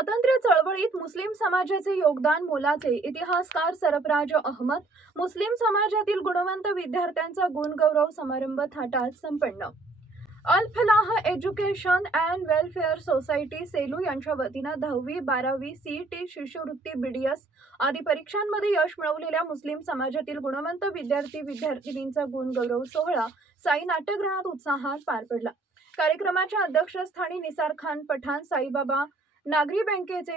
स्वातंत्र्य चळवळीत मुस्लिम समाजाचे योगदान मोलाचे इतिहासकार सरफराज अहमद मुस्लिम समाजातील गुणवंत विद्यार्थ्यांचा गुणगौरव समारंभ थाटात संपन्न। Al Falah education and welfare society Selu यांच्या वतीने 10वी 12वी सीईटी शिष्यवृत्ती बीडीएस आदी परीक्षांमध्ये यश मिळवलेल्या मुस्लिम समाजातील गुणवंत विद्यार्थी-विद्यार्थिनींचा गुणगौरव सोहळा साई नाट्यगृहात उत्साहात पार पडला। कार्यक्रमाच्या अध्यक्षस्थानी निसार खान पठाण साईबाबा नागरी बँकेचे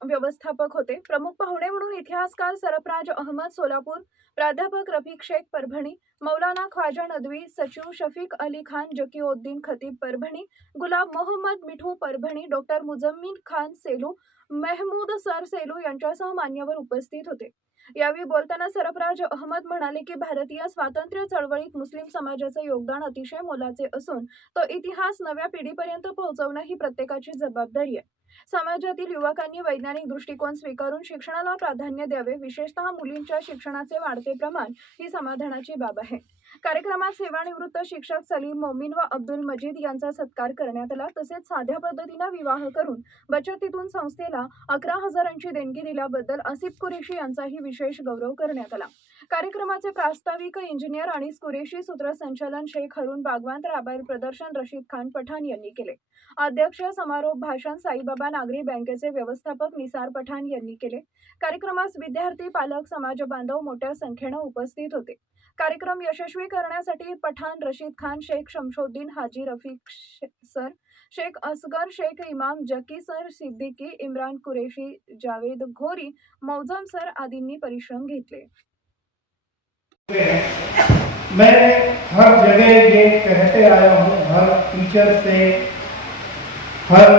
व्यवस्थापक होते। प्रमुख पाहुणे म्हणून इतिहासकार सरफराज अहमद सोलापूर, प्राध्यापक रफिक शेख परभणी, मौलाना ख्वाजा नदवी, सचिव शफीक अली खान जकीउद्दीन खतीब परभणी, गुलाब मोहम्मद मिठू परभणी, डॉक्टर मुजम्मिल खान सेलू, महमूद सर सेलू यांच्यासह मान्यवर उपस्थित होते। यावेळी बोलताना सरफराज अहमद म्हणाले की भारतीय स्वातंत्र्य चळवळीत मुस्लिम समाजाचे योगदान अतिशय मोलाचे असून तो इतिहास नव्या पिढीपर्यंत पोहोचवणे ही प्रत्येकाची जबाबदारी आहे। समाजातील युवकांनी वैज्ञानिक दृष्टिकोन स्वीकारून शिक्षणाला प्राधान्य द्यावे, विशेषतः मुलींच्या शिक्षणाचे वाढते प्रमाण ही समाधानाची बाब आहे। कार्यक्रमात सेवानिवृत्त शिक्षक सलीम मोमीन व अब्दुल मजीद यांचा सत्कार करण्यात आला। तसेच साध्या पद्धतीने विवाह करून बचतीतून संस्थेला 11,000ची देणगी दिल्याबद्दल आसिफ कुरेशी यांचाही विशेष गौरव करण्यात आला। कार्यक्रमाचे प्रास्ताविक इंजिनियर आणि कुरेशी सूत्रसंचालन शेख हरून बागवान राबायल प्रदर्शन रशीद खान पठाण यांनी केले। अध्यक्ष समारोप भाषण साईबाबा नागरी बँकेचे व्यवस्थापक निसार पठाण यांनी केले। कार्यक्रमास विद्यार्थी, पालक, समाज बांधव मोठ्या संख्येने उपस्थित होते। कार्यक्रम यशस्वी करण्यासाठी पठाण, रशीद खान, शेख शमशुद्दीन, हाजी रफीक सर, शेख असगर, शेख इमाम, जकी सर, सिद्दीकी, इम्रान कुरेशी, जावेद घोरी, मौजम सर आदींनी परिश्रम घेतले। मैं हर जगह ये कहते आया हूँ, हर टीचर से, हर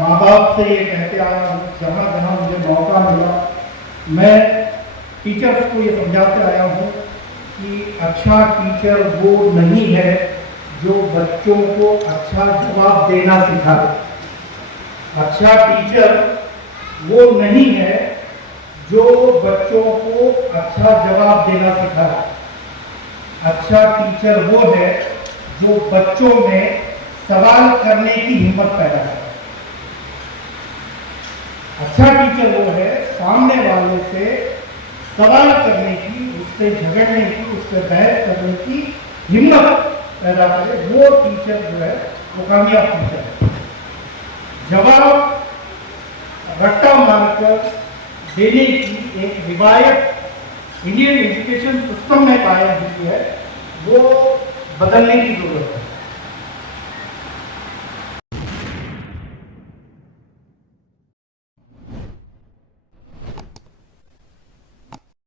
माँ बाप से ये कहते आया हूँ, जहाँ जहाँ मुझे मौका मिला मैं टीचर्स को ये समझाते आया हूँ कि अच्छा टीचर वो नहीं है जो बच्चों को अच्छा जवाब देना सिखाए। अच्छा टीचर वो नहीं है जो बच्चों को अच्छा जवाब देना सिखाए। अच्छा टीचर वो है जो बच्चों में सवाल करने की हिम्मत पैदा करे। अच्छा टीचर वो है सामने वाले से सवाल करने की, उससे झगड़ने की, उससे बहस करने की हिम्मत पैदा करे। वो टीचर जो है वो कामयाब टीचर है। जवाब रट्टा मारकर देने की एक रिवायत इंडियन एजुकेशन सिस्टम में कायम हुई है, वो बदलने की जरूरत है।